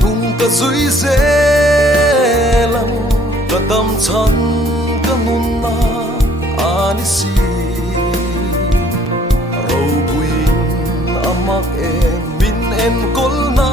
nung ka zui zelang ka tam chan ka nun na ani si ro buin amak em min en kol na